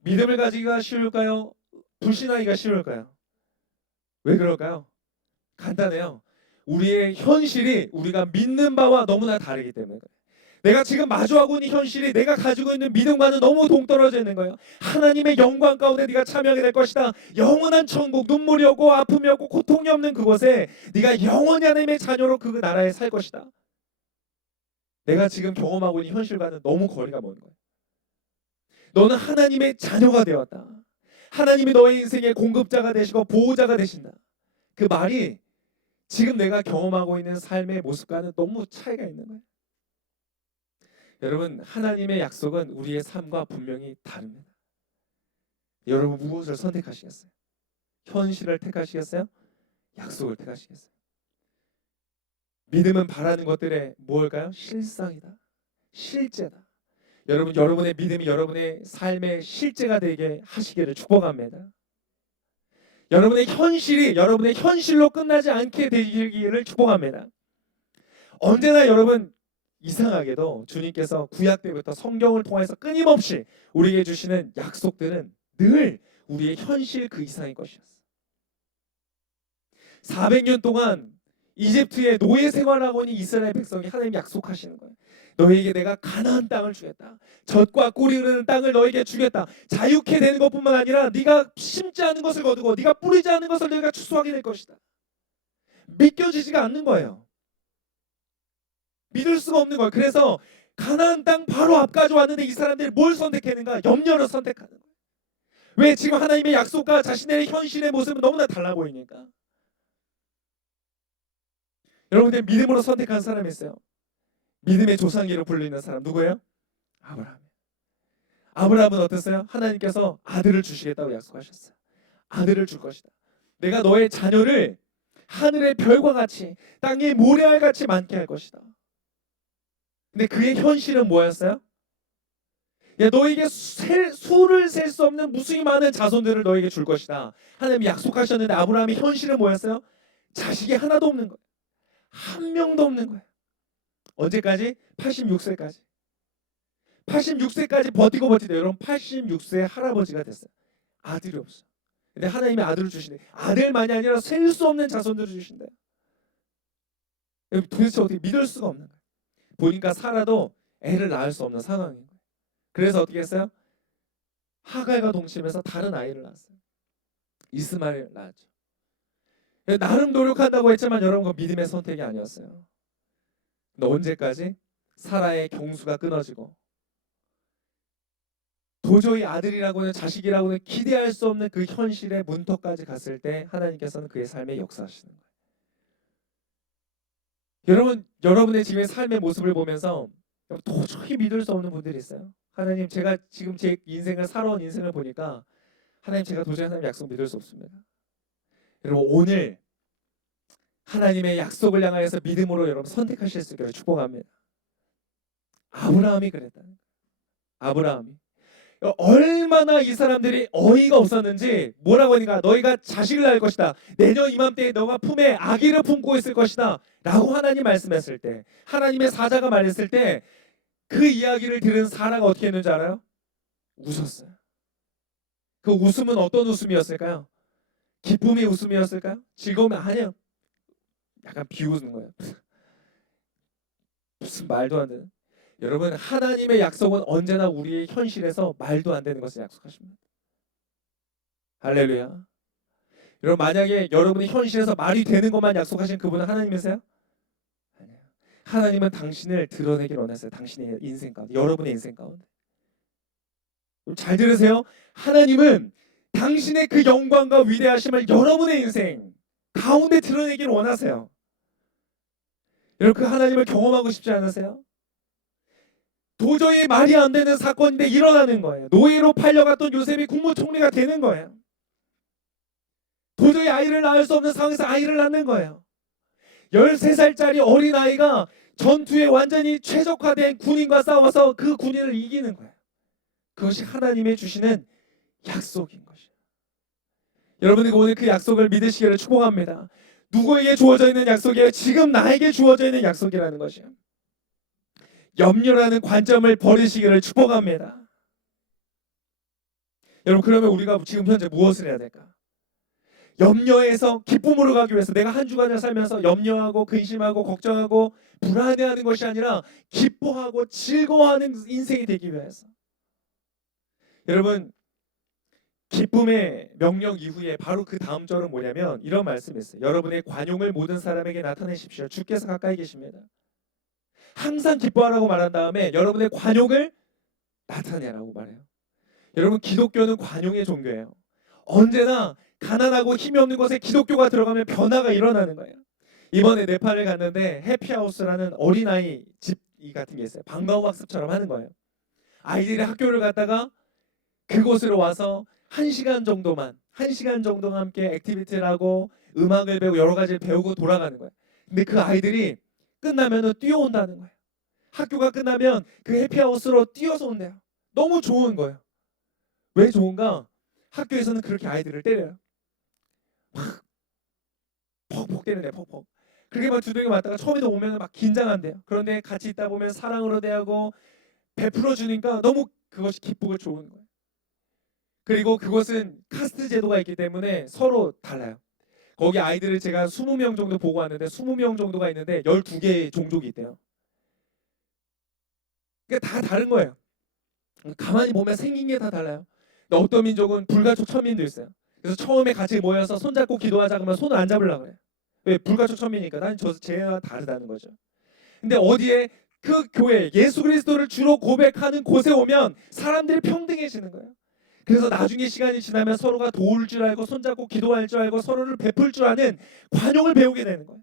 믿음을 가지기가 쉬울까요? 불신하기가 쉬울까요? 왜 그럴까요? 간단해요. 우리의 현실이 우리가 믿는 바와 너무나 다르기 때문에 그래요. 내가 지금 마주하고 있는 현실이 내가 가지고 있는 믿음과는 너무 동떨어져 있는 거예요. 하나님의 영광 가운데 네가 참여하게 될 것이다. 영원한 천국, 눈물이 없고 아픔이 없고 고통이 없는 그곳에 네가 영원히 하나님의 자녀로 그 나라에 살 것이다. 내가 지금 경험하고 있는 현실과는 너무 거리가 먼 거예요. 너는 하나님의 자녀가 되었다. 하나님이 너의 인생의 공급자가 되시고 보호자가 되신다. 그 말이 지금 내가 경험하고 있는 삶의 모습과는 너무 차이가 있는 거예요. 여러분 하나님의 약속은 우리의 삶과 분명히 다릅니다. 여러분 무엇을 선택하시겠어요? 현실을 택하시겠어요? 약속을 택하시겠어요? 믿음은 바라는 것들의 무엇일까요? 실상이다. 실제다. 여러분 여러분의 믿음이 여러분의 삶의 실제가 되게 하시기를 축복합니다. 여러분의 현실이 여러분의 현실로 끝나지 않게 되기를 축복합니다. 언제나 여러분 이상하게도 주님께서 구약 때부터 성경을 통해서 끊임없이 우리에게 주시는 약속들은 늘 우리의 현실 그 이상의 것이었어요. 400년 동안 이집트의 노예 생활하고 있는 이스라엘 백성이 하나님 약속하시는 거예요. 너희에게 내가 가나안 땅을 주겠다. 젖과 꿀이 흐르는 땅을 너희에게 주겠다. 자유케 되는 것뿐만 아니라 네가 심지 않은 것을 거두고 네가 뿌리지 않은 것을 너희가 추수하게 될 것이다. 믿겨지지가 않는 거예요. 믿을 수가 없는 거예요. 그래서 가나안 땅 바로 앞까지 왔는데 이 사람들이 뭘 선택했는가? 염려를 선택하는 거예요. 왜? 지금 하나님의 약속과 자신의 현실의 모습은 너무나 달라 보이니까. 여러분들 믿음으로 선택한 사람이 있어요. 믿음의 조상기로 불리는 사람 누구예요? 아브라함. 아브라함은 어땠어요? 하나님께서 아들을 주시겠다고 약속하셨어요. 아들을 줄 것이다. 내가 너의 자녀를 하늘의 별과 같이 땅의 모래알같이 많게 할 것이다. 근데 그의 현실은 뭐였어요? 너에게 수를 셀 수 없는 무수히 많은 자손들을 너에게 줄 것이다. 하나님이 약속하셨는데 아브라함의 현실은 뭐였어요? 자식이 하나도 없는 거예요. 한 명도 없는 거예요. 언제까지? 86세까지. 86세까지 버티고 여러분 86세 할아버지가 됐어요. 아들이 없어. 근데 하나님이 아들을 주시네. 아들만이 아니라 셀 수 없는 자손들을 주신대. 도대체 어떻게 믿을 수가 없는 거예요. 보니까 살아도 애를 낳을 수 없는 상황인 거예요. 그래서 어떻게 했어요? 하갈과 동침해서 다른 아이를 낳았어요. 이스마엘을 낳았죠. 나름 노력한다고 했지만 여러분 그 믿음의 선택이 아니었어요. 근데 언제까지? 사라의 경수가 끊어지고 도저히 아들이라고는 자식이라고는 기대할 수 없는 그 현실의 문턱까지 갔을 때 하나님께서는 그의 삶에 역사하시는 거예요. 여러분의 지금의 삶의 모습을 보면서 도저히 믿을 수 없는 분들이 있어요. 하나님, 제가 지금 제 인생을 살아온 인생을 보니까 하나님, 제가 도저히 하나님 약속 믿을 수 없습니다. 여러분, 오늘 하나님의 약속을 향하여서 믿음으로 여러분 선택하실 수 있기를 축복합니다. 아브라함이 그랬다는 거예요. 아브라함이 얼마나 이 사람들이 어이가 없었는지, 뭐라고 하니까 너희가 자식을 낳을 것이다, 내년 이맘때에 너가 품에 아기를 품고 있을 것이다 라고 하나님 말씀했을 때, 하나님의 사자가 말했을 때 그 이야기를 들은 사라가 어떻게 했는지 알아요? 웃었어요. 그 웃음은 어떤 웃음이었을까요? 기쁨의 웃음이었을까요? 즐거움이 아니에요. 약간 비웃는 거예요. 무슨 말도 안 되는. 여러분, 하나님의 약속은 언제나 우리의 현실에서 말도 안 되는 것을 약속하십니다. 할렐루야. 여러분, 만약에 여러분의 현실에서 말이 되는 것만 약속하신 그분은 하나님이세요? 아니에요. 하나님은 당신을 드러내길 원하세요. 당신의 인생 가운데, 여러분의 인생 가운데. 잘 들으세요. 하나님은 당신의 그 영광과 위대하심을 여러분의 인생 가운데 드러내길 원하세요. 여러분, 그 하나님을 경험하고 싶지 않으세요? 도저히 말이 안 되는 사건인데 일어나는 거예요. 노예로 팔려갔던 요셉이 국무총리가 되는 거예요. 도저히 아이를 낳을 수 없는 상황에서 아이를 낳는 거예요. 13살짜리 어린아이가 전투에 완전히 최적화된 군인과 싸워서 그 군인을 이기는 거예요. 그것이 하나님의 주시는 약속인 것이에요. 여러분이 오늘 그 약속을 믿으시기를 축복합니다. 누구에게 주어져 있는 약속이에요? 지금 나에게 주어져 있는 약속이라는 것이에요. 염려라는 관점을 버리시기를 축복합니다. 여러분, 그러면 우리가 지금 현재 무엇을 해야 될까? 염려에서 기쁨으로 가기 위해서 내가 한 주간을 살면서 염려하고 근심하고 걱정하고 불안해하는 것이 아니라 기뻐하고 즐거워하는 인생이 되기 위해서. 여러분, 기쁨의 명령 이후에 바로 그 다음 절은 뭐냐면 이런 말씀이 있어요. 여러분의 관용을 모든 사람에게 나타내십시오. 주께서 가까이 계십니다. 항상 기뻐하라고 말한 다음에 여러분의 관용을 나타내라고 말해요. 여러분, 기독교는 관용의 종교예요. 언제나 가난하고 힘이 없는 곳에 기독교가 들어가면 변화가 일어나는 거예요. 이번에 네팔을 갔는데 해피하우스라는 어린아이 집 같은 게 있어요. 방과후 학습처럼 하는 거예요. 아이들이 학교를 갔다가 그곳으로 와서 1시간 정도만 함께 액티비티를 하고 음악을 배우고 여러 가지를 배우고 돌아가는 거예요. 근데 그 아이들이 끝나면 뛰어온다는 거예요. 학교가 끝나면 그 해피하우스로 뛰어서 온대요. 너무 좋은 거예요. 왜 좋은가? 학교에서는 그렇게 아이들을 때려요. 막 퍽퍽 때리네요. 퍽퍽. 그렇게 막 두들겨 맞다가 처음에 오면 막 긴장한대요. 그런데 같이 있다 보면 사랑으로 대하고 베풀어 주니까 너무 그것이 기쁘고 좋은 거예요. 그리고 그것은 카스트 제도가 있기 때문에 서로 달라요. 거기 아이들을 제가 20명 정도 보고 왔는데 20명 정도가 있는데 12개의 종족이 있대요. 그러니까 다 다른 거예요. 가만히 보면 생긴 게 다 달라요. 근데 어떤 민족은 불가촉 천민도 있어요. 그래서 처음에 같이 모여서 손잡고 기도하자 그러면 손을 안 잡으려고 그래요. 왜? 불가촉 천민이니까. 난 쟤와 다르다는 거죠. 근데 어디에 그 교회 예수 그리스도를 주로 고백하는 곳에 오면 사람들이 평등해지는 거예요. 그래서 나중에 시간이 지나면 서로가 도울 줄 알고 손잡고 기도할 줄 알고 서로를 베풀 줄 아는 관용을 배우게 되는 거예요.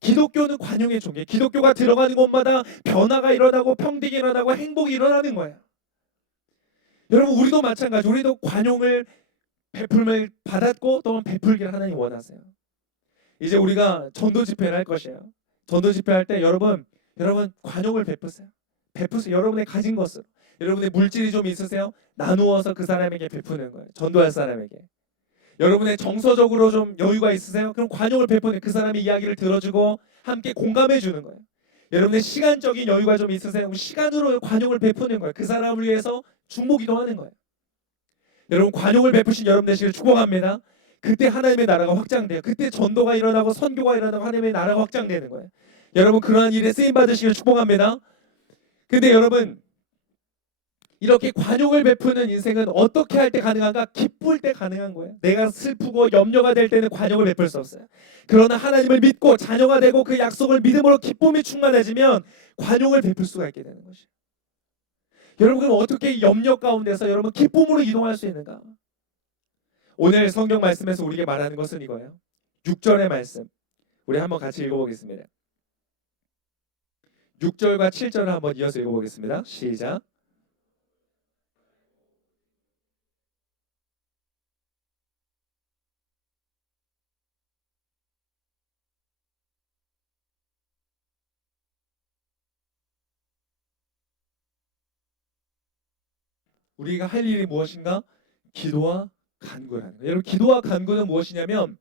기독교는 관용의 종교예요. 기독교가 들어가는 곳마다 변화가 일어나고 평등이 일어나고 행복이 일어나는 거예요. 여러분, 우리도 마찬가지. 우리도 관용을 베풀을 받았고 또 베풀기를 하나님 원하세요. 이제 우리가 전도 집회를 할 것이에요. 전도 집회할 때 여러분 관용을 베푸세요. 여러분의 가진 것으로. 여러분의 물질이 좀 있으세요? 나누어서 그 사람에게 베푸는 거예요. 전도할 사람에게. 여러분의 정서적으로 좀 여유가 있으세요? 그럼 관용을 베푸는 그 사람의 이야기를 들어주고 함께 공감해 주는 거예요. 여러분의 시간적인 여유가 좀 있으세요? 시간으로 관용을 베푸는 거예요. 그 사람을 위해서 중보기도하는 거예요. 여러분 관용을 베푸신 여러분 되시길 축복합니다. 그때 하나님의 나라가 확장돼요. 그때 전도가 일어나고 선교가 일어나고 하나님의 나라가 확장되는 거예요. 여러분 그러한 일에 쓰임 받으시길 축복합니다. 근데 여러분 이렇게 관용을 베푸는 인생은 어떻게 할 때 가능한가? 기쁠 때 가능한 거예요. 내가 슬프고 염려가 될 때는 관용을 베풀 수 없어요. 그러나 하나님을 믿고 자녀가 되고 그 약속을 믿음으로 기쁨이 충만해지면 관용을 베풀 수가 있게 되는 것이에요. 여러분 그럼 어떻게 염려 가운데서 여러분 기쁨으로 이동할 수 있는가? 오늘 성경 말씀에서 우리에게 말하는 것은 이거예요. 6절의 말씀 우리 한번 같이 읽어보겠습니다. 6절과 7절을 한번 이어서 읽어보겠습니다. 시작. 우리가 할 일이 무엇인가? 기도와 간구라는 거예요. 여러분 기도와 간구는 무엇이냐면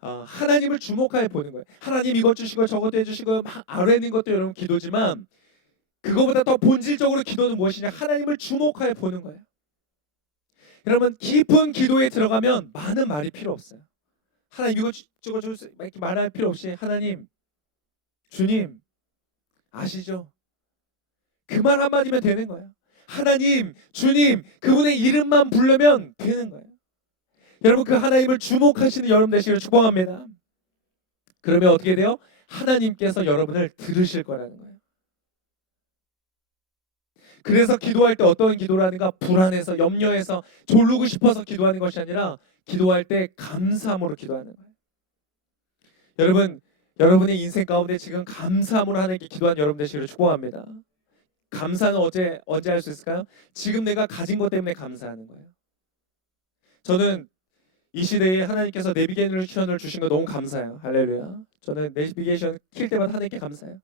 하나님을 주목하여 보는 거예요. 하나님 이것 주시고 저것 해주시고 막 아뢰는 것도 여러분 기도지만 그거보다 더 본질적으로 기도는 무엇이냐? 하나님을 주목하여 보는 거예요. 여러분 깊은 기도에 들어가면 많은 말이 필요 없어요. 하나님 이거 저거 이렇게 말할 필요 없이 하나님, 주님 아시죠? 그 말 한마디면 되는 거예요. 하나님, 주님 그분의 이름만 부르면 되는 거예요. 여러분 그 하나님을 주목하시는 여러분 되시기를 축복합니다. 그러면 어떻게 돼요? 하나님께서 여러분을 들으실 거라는 거예요. 그래서 기도할 때 어떤 기도를 하는가? 불안해서 염려해서 졸르고 싶어서 기도하는 것이 아니라 기도할 때 감사함으로 기도하는 거예요. 여러분 여러분의 인생 가운데 지금 감사함으로 하나님께 기도한 여러분 되시기를 축복합니다. 감사는 언제 할 수 있을까요? 지금 내가 가진 것 때문에 감사하는 거예요. 저는 이 시대에 하나님께서 내비게이션을 주신 거 너무 감사해요. 할렐루야. 저는 내비게이션 킬 때마다 하나님께 감사해요.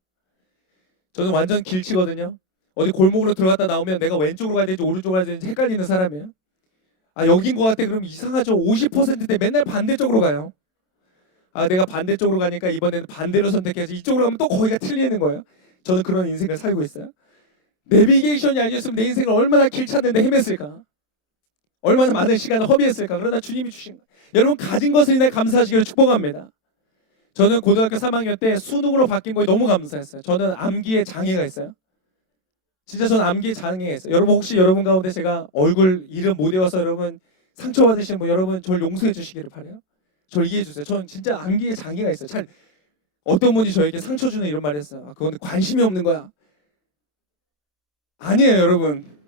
저는 완전 길치거든요. 어디 골목으로 들어갔다 나오면 내가 왼쪽으로 가야 되는지 오른쪽으로 가야 되는지 헷갈리는 사람이에요. 여긴 것 같아. 그럼 이상하죠. 50%대 맨날 반대쪽으로 가요. 내가 반대쪽으로 가니까 이번에는 반대로 선택해서 이쪽으로 가면 또 거기가 틀리는 거예요. 저는 그런 인생을 살고 있어요. 내비게이션이 아니었으면 내 인생을 얼마나 길 찾는데 헤맸을까? 얼마나 많은 시간을 허비했을까? 그러나 주님이 주신 거예요. 여러분 가진 것을 인해 감사하시기를 축복합니다. 저는 고등학교 3학년 때 수능으로 바뀐 거에 너무 감사했어요. 저는 암기에 장애가 있어요. 진짜 저는 암기에 장애가 있어요. 여러분 혹시 여러분 가운데 제가 얼굴 이름 못 외워서 여러분 상처받으시는 분 여러분 저를 용서해 주시기를 바라요. 저를 이해해 주세요. 저는 진짜 암기에 장애가 있어요. 어떤 분이 저에게 상처 주는 이런 말을 했어요. 그건 관심이 없는 거야. 아니에요 여러분.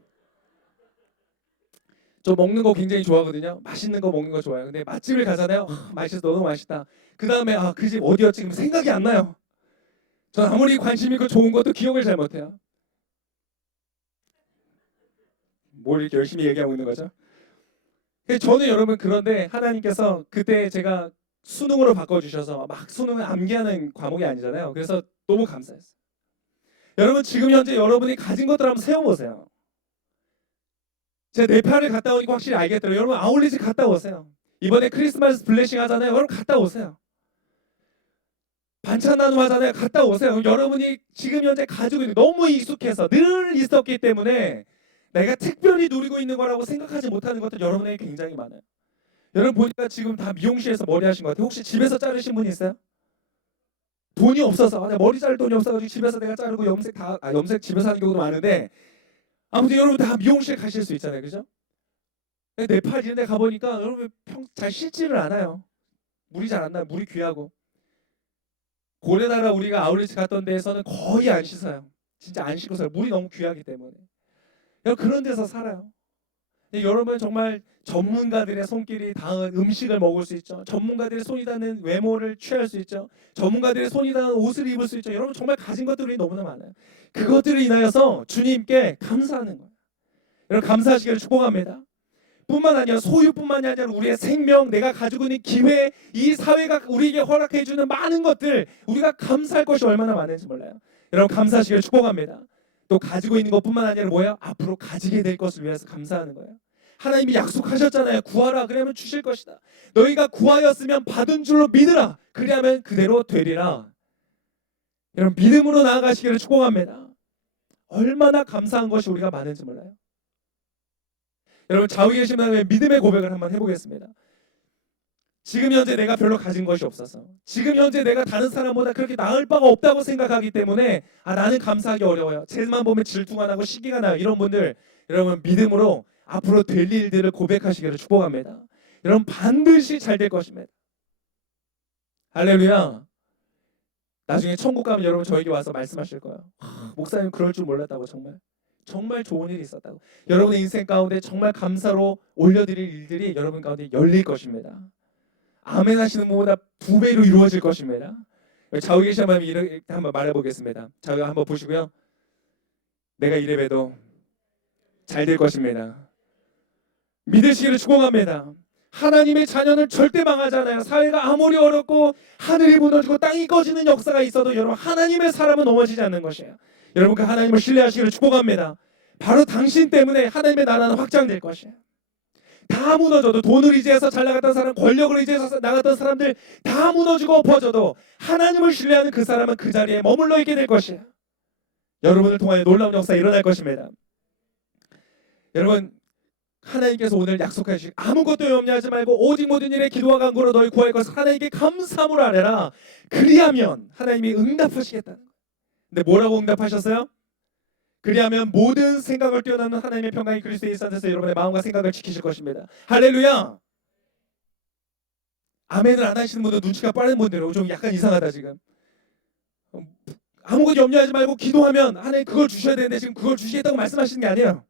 저 먹는 거 굉장히 좋아하거든요. 맛있는 거 먹는 거 좋아해요. 근데 맛집을 가잖아요. 맛있어 너무 맛있다. 그 다음에 그 집 어디였지? 그럼 생각이 안 나요. 전 아무리 관심 있고 좋은 것도 기억을 잘 못해요. 뭘 이렇게 열심히 얘기하고 있는 거죠? 저는 여러분 그런데 하나님께서 그때 제가 수능으로 바꿔주셔서 막 수능을 암기하는 과목이 아니잖아요. 그래서 너무 감사했어요. 여러분 지금 현재 여러분이 가진 것들 한번 세워보세요. 제가 네팔을 갔다 오니까 확실히 알겠더라고요. 여러분 아울렛을 갔다 오세요. 이번에 크리스마스 블레싱 하잖아요. 여러분 갔다 오세요. 반찬 나눔 하잖아요. 갔다 오세요. 여러분이 지금 현재 가지고 있는 너무 익숙해서 늘 있었기 때문에 내가 특별히 누리고 있는 거라고 생각하지 못하는 것들 여러분에게 굉장히 많아요. 여러분 보니까 지금 다 미용실에서 머리 하신 것 같아요. 혹시 집에서 자르신 분 있어요? 돈이 없어서 내가 머리 자를 돈이 없어가지고 집에서 내가 자르고 염색 집에서 하는 경우도 많은데 아무튼 여러분 다 미용실 가실 수 있잖아요. 그죠? 네팔 이런 데 가보니까 여러분 잘 씻지를 않아요. 물이 잘 안 나요. 물이 귀하고. 고래나라 우리가 아울렛 갔던 데에서는 거의 안 씻어요. 진짜 안 씻고 살아요. 물이 너무 귀하기 때문에. 여러분 그런 데서 살아요. 여러분 정말 전문가들의 손길이 닿은 음식을 먹을 수 있죠. 전문가들의 손이 닿는 외모를 취할 수 있죠. 전문가들의 손이 닿은 옷을 입을 수 있죠. 여러분 정말 가진 것들이 너무나 많아요. 그것들을 인하여서 주님께 감사하는 거예요. 여러분 감사하시기를 축복합니다. 뿐만 아니라 소유뿐만이 아니라 우리의 생명, 내가 가지고 있는 기회, 이 사회가 우리에게 허락해 주는 많은 것들 우리가 감사할 것이 얼마나 많은지 몰라요. 여러분 감사하시기를 축복합니다. 또 가지고 있는 것뿐만 아니라 뭐예요? 앞으로 가지게 될 것을 위해서 감사하는 거예요. 하나님이 약속하셨잖아요. 구하라 그러면 주실 것이다. 너희가 구하였으면 받은 줄로 믿으라. 그리하면 그대로 되리라. 여러분 믿음으로 나아가시기를 축복합니다. 얼마나 감사한 것이 우리가 많은지 몰라요. 여러분 좌우에 계신 분들 믿음의 고백을 한번 해보겠습니다. 지금 현재 내가 별로 가진 것이 없어서, 지금 현재 내가 다른 사람보다 그렇게 나을 바가 없다고 생각하기 때문에 나는 감사하기 어려워요. 쟤만 보면 질투가 나고 시기가 나요. 이런 분들, 여러분 믿음으로 앞으로 될 일들을 고백하시기를 축복합니다. 여러분 반드시 잘 될 것입니다. 할렐루야. 나중에 천국 가면 여러분 저에게 와서 말씀하실 거예요. 목사님 그럴 줄 몰랐다고, 정말 좋은 일이 있었다고. 여러분의 인생 가운데 정말 감사로 올려드릴 일들이 여러분 가운데 열릴 것입니다. 아멘 하시는 분보다 2배로 이루어질 것입니다. 좌우에 계신 분이 이렇게 한번 말해보겠습니다. 좌우 한번 보시고요. 내가 이래봬도 잘 될 것입니다. 믿으시기를 축복합니다. 하나님의 자녀는 절대 망하지 않아요. 사회가 아무리 어렵고 하늘이 무너지고 땅이 꺼지는 역사가 있어도 여러분 하나님의 사람은 넘어지지 않는 것이에요. 여러분 그 하나님을 신뢰하시기를 축복합니다. 바로 당신 때문에 하나님의 나라는 확장될 것이에요. 다 무너져도, 돈을 의지해서 잘 나갔던 사람, 권력을 의지해서 나갔던 사람들 다 무너지고 엎어져도 하나님을 신뢰하는 그 사람은 그 자리에 머물러 있게 될 것이에요. 여러분을 통하여 놀라운 역사 일어날 것입니다. 여러분 하나님께서 오늘 약속하시고 아무것도 염려하지 말고 오직 모든 일에 기도와 간구로 너희 구할 것을 하나님께 감사함으로 아뢰라. 그리하면 하나님이 응답하시겠다는 거예요. 근데 뭐라고 응답하셨어요? 그리하면 모든 생각을 뛰어넘는 하나님의 평강이 그리스도 예수 안에서 여러분의 마음과 생각을 지키실 것입니다. 할렐루야. 아멘을 안 하시는 분들, 눈치가 빠른 분들은 좀 약간 이상하다 지금. 아무것도 염려하지 말고 기도하면 하나님 그걸 주셔야 되는데 지금 그걸 주시겠다고 말씀하시는 게 아니에요.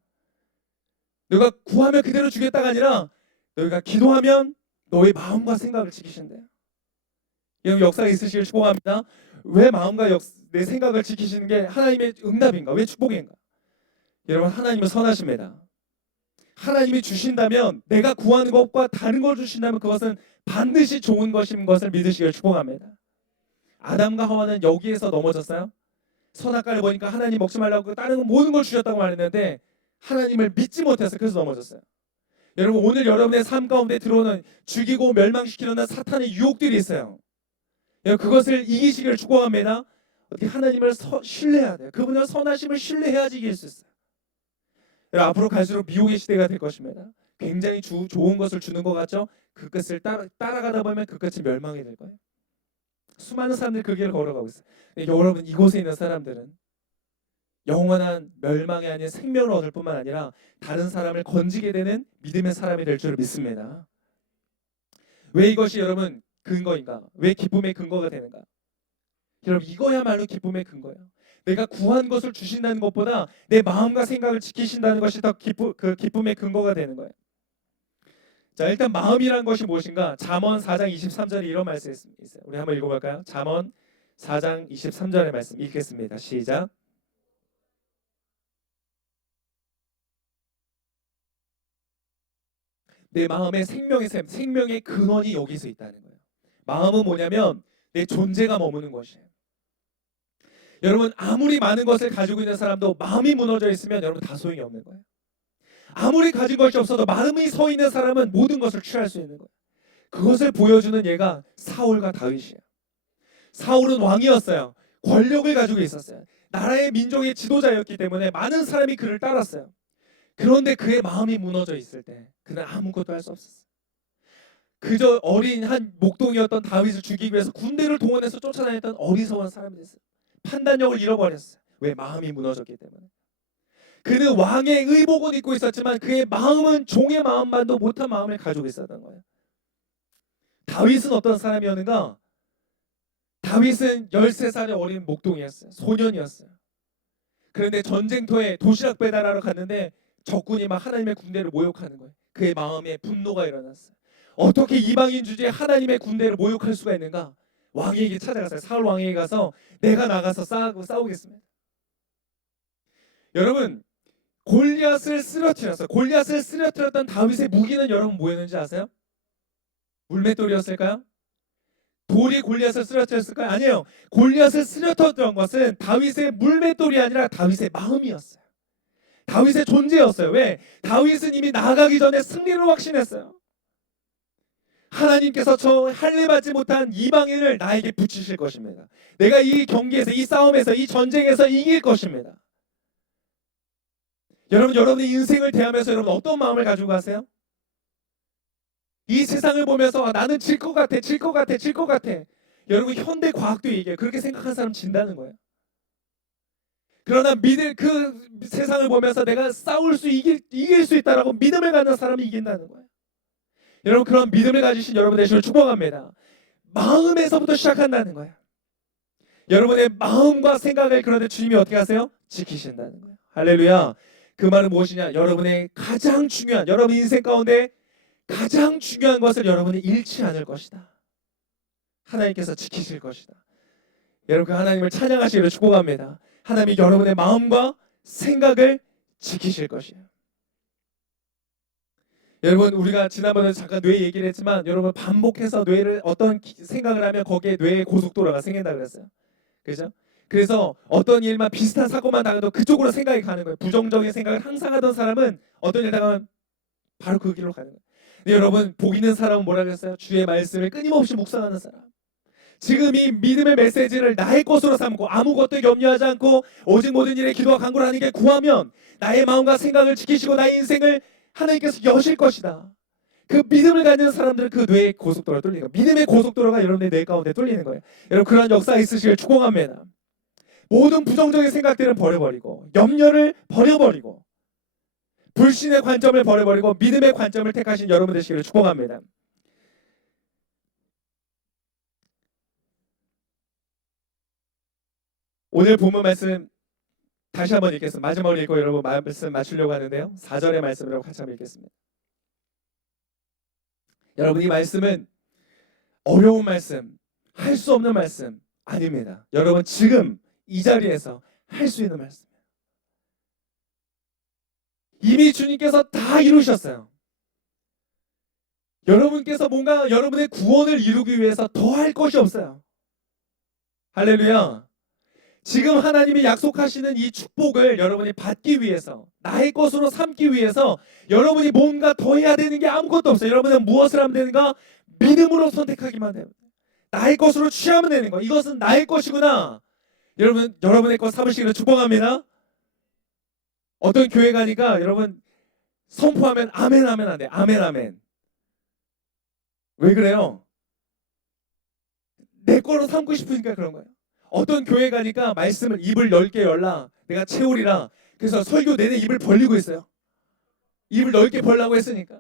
너희가 구하면 그대로 주겠다가 아니라 너희가 기도하면 너의 마음과 생각을 지키신대요. 여러분 역사가 있으시길 축복합니다. 왜 마음과 내 생각을 지키시는 게 하나님의 응답인가? 왜 축복인가? 여러분 하나님은 선하십니다. 하나님이 주신다면, 내가 구하는 것과 다른 걸 주신다면 그것은 반드시 좋은 것인 것을 믿으시길 축복합니다. 아담과 하와는 여기에서 넘어졌어요. 선악과를 보니까 하나님 먹지 말라고 다른 모든 걸 주셨다고 말했는데 하나님을 믿지 못해서 그래서 넘어졌어요. 여러분 오늘 여러분의 삶 가운데 들어오는 죽이고 멸망시키려는 사탄의 유혹들이 있어요. 그것을 이기시기를 축복합니다. 어떻게 하나님을 신뢰해야 돼요. 그분의 선하심을 신뢰해야지 이길 수 있어요. 앞으로 갈수록 미혹의 시대가 될 것입니다. 굉장히 좋은 것을 주는 것 같죠? 그 끝을 따라가다 보면 그 끝이 멸망이 될 거예요. 수많은 사람들이 그 길을 걸어가고 있어요. 여러분 이곳에 있는 사람들은 영원한 멸망이 아닌 생명을 얻을 뿐만 아니라 다른 사람을 건지게 되는 믿음의 사람이 될 줄 믿습니다. 왜 이것이 여러분 근거인가? 왜 기쁨의 근거가 되는가? 여러분 이거야말로 기쁨의 근거예요. 내가 구한 것을 주신다는 것보다 내 마음과 생각을 지키신다는 것이 더 기쁨의 근거가 되는 거예요. 자, 일단 마음이란 것이 무엇인가? 잠언 4장 23절에 이런 말씀이 있어요. 우리 한번 읽어볼까요? 잠언 4장 23절의 말씀 읽겠습니다. 시작. 내 마음의 생명의 샘, 생명의 근원이 여기서 있다는 거예요. 마음은 뭐냐면 내 존재가 머무는 것이에요. 여러분 아무리 많은 것을 가지고 있는 사람도 마음이 무너져 있으면 여러분 다 소용이 없는 거예요. 아무리 가진 것이 없어도 마음이 서 있는 사람은 모든 것을 취할 수 있는 거예요. 그것을 보여주는 예가 사울과 다윗이에요. 사울은 왕이었어요. 권력을 가지고 있었어요. 나라의 민족의 지도자였기 때문에 많은 사람이 그를 따랐어요. 그런데 그의 마음이 무너져 있을 때 그는 아무것도 할 수 없었어요. 그저 어린 한 목동이었던 다윗을 죽이기 위해서 군대를 동원해서 쫓아다녔던 어리석은 사람이 됐어요. 판단력을 잃어버렸어요. 왜? 마음이 무너졌기 때문에. 그는 왕의 의복은 입고 있었지만 그의 마음은 종의 마음만도 못한 마음을 가지고 있었던 거예요. 다윗은 어떤 사람이었는가? 다윗은 13살의 어린 목동이었어요. 소년이었어요. 그런데 전쟁터에 도시락 배달하러 갔는데 적군이 막 하나님의 군대를 모욕하는 거예요. 그의 마음에 분노가 일어났어요. 어떻게 이방인 주제에 하나님의 군대를 모욕할 수가 있는가? 왕에게 찾아갔어요. 사울 왕에게 가서 내가 나가서 싸우겠습니다. 여러분 골리앗을 쓰러뜨렸어요. 골리앗을 쓰러뜨렸던 다윗의 무기는 여러분 뭐였는지 아세요? 물맷돌이었을까요? 돌이 골리앗을 쓰러뜨렸을까요? 아니에요. 골리앗을 쓰러뜨렸던 것은 다윗의 물맷돌이 아니라 다윗의 마음이었어요. 다윗의 존재였어요. 왜? 다윗은 이미 나아가기 전에 승리를 확신했어요. 하나님께서 저 할례받지 못한 이방인을 나에게 붙이실 것입니다. 내가 이 경기에서, 이 싸움에서, 이 전쟁에서 이길 것입니다. 여러분, 여러분의 인생을 대하면서 여러분 어떤 마음을 가지고 가세요? 이 세상을 보면서 나는 질 것 같아, 질 것 같아, 질 것 같아. 여러분, 현대 과학도 얘기해요. 그렇게 생각하는 사람 진다는 거예요. 그러나 믿을 그 세상을 보면서 내가 싸울 수 이길 수 있다라고 믿음을 갖는 사람이 이긴다는 거예요. 여러분, 그런 믿음을 가지신 여러분 되시길 축복합니다. 마음에서부터 시작한다는 거예요. 여러분의 마음과 생각을 그런데 주님이 어떻게 하세요? 지키신다는 거예요. 할렐루야. 그 말은 무엇이냐? 여러분의 가장 중요한, 여러분 인생 가운데 가장 중요한 것을 여러분이 잃지 않을 것이다. 하나님께서 지키실 것이다. 여러분, 그 하나님을 찬양하시기를 축복합니다. 하나님이 여러분의 마음과 생각을 지키실 것이에요. 여러분, 우리가 지난번에 잠깐 뇌 얘기를 했지만 여러분 반복해서 뇌를 어떤 생각을 하면 거기에 뇌의 고속도로가 생긴다 그랬어요. 그죠? 그래서 어떤 일만 비슷한 사고만 당해도 그쪽으로 생각이 가는 거예요. 부정적인 생각을 항상 하던 사람은 어떤 일 당하면 바로 그 길로 가는 거예요. 근데 여러분, 복 있는 사람은 뭐라 그랬어요? 주의 말씀을 끊임없이 묵상하는 사람. 지금 이 믿음의 메시지를 나의 것으로 삼고 아무것도 염려하지 않고 오직 모든 일에 기도와 간구를 하는 게 구하면 나의 마음과 생각을 지키시고 나의 인생을 하나님께서 여실 것이다. 그 믿음을 가진 사람들은 그 뇌의 고속도로가 뚫리는 거예요. 믿음의 고속도로가 여러분의 뇌 가운데 뚫리는 거예요. 여러분, 그러한 역사 있으시길 축복합니다. 모든 부정적인 생각들은 버려버리고 염려를 버려버리고 불신의 관점을 버려버리고 믿음의 관점을 택하신 여러분 되시기를 축복합니다. 오늘 본문 말씀 다시 한번 읽겠습니다. 마지막으로 읽고 여러분 말씀 맞추려고 하는데요. 4절의 말씀으로 같이 한번 읽겠습니다. 여러분, 이 말씀은 어려운 말씀, 할 수 없는 말씀 아닙니다. 여러분, 지금 이 자리에서 할 수 있는 말씀이에요. 이미 주님께서 다 이루셨어요. 여러분께서 뭔가 여러분의 구원을 이루기 위해서 더 할 것이 없어요. 할렐루야. 지금 하나님이 약속하시는 이 축복을 여러분이 받기 위해서, 나의 것으로 삼기 위해서 여러분이 뭔가 더 해야 되는 게 아무것도 없어요. 여러분은 무엇을 하면 되는가? 믿음으로 선택하기만 해요. 나의 것으로 취하면 되는 거. 이것은 나의 것이구나. 여러분, 여러분의 것 삼으시기를 축복합니다. 어떤 교회 가니까 여러분 선포하면 아멘 하면 안 돼. 아멘 아멘. 왜 그래요? 내 거로 삼고 싶으니까 그런 거예요. 어떤 교회 가니까 말씀을 입을 넓게 열라, 내가 채우리라. 그래서 설교 내내 입을 벌리고 있어요. 입을 넓게 벌라고 했으니까.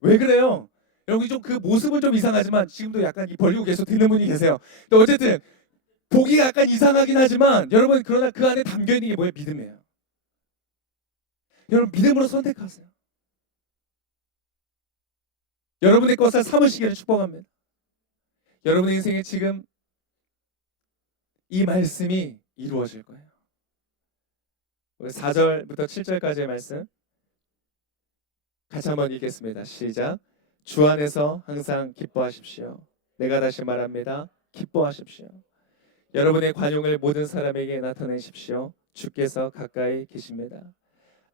왜 그래요? 여러분, 좀 그 모습은 좀 이상하지만 지금도 약간 입 벌리고 계속 듣는 분이 계세요. 또 어쨌든 보기가 약간 이상하긴 하지만 여러분, 그러나 그 안에 담겨 있는 게 뭐예요? 믿음이에요. 여러분, 믿음으로 선택하세요. 여러분의 것을 삼으시기를 축복합니다. 여러분의 인생에 지금 이 말씀이 이루어질 거예요. 4절부터 7절까지의 말씀 같이 한번 읽겠습니다. 시작. 주 안에서 항상 기뻐하십시오. 내가 다시 말합니다. 기뻐하십시오. 여러분의 관용을 모든 사람에게 나타내십시오. 주께서 가까이 계십니다.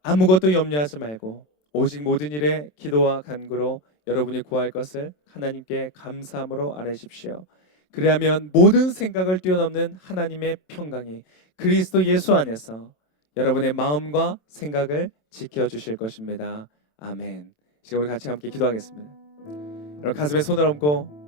아무것도 염려하지 말고 오직 모든 일에 기도와 간구로 여러분이 구할 것을 하나님께 감사함으로 아뢰십시오. 그리하면 모든 생각을 뛰어넘는 하나님의 평강이 그리스도 예수 안에서 여러분의 마음과 생각을 지켜주실 것입니다. 아멘. 지금 우리 같이 함께 기도하겠습니다. 여러분, 가슴에 손을 얹고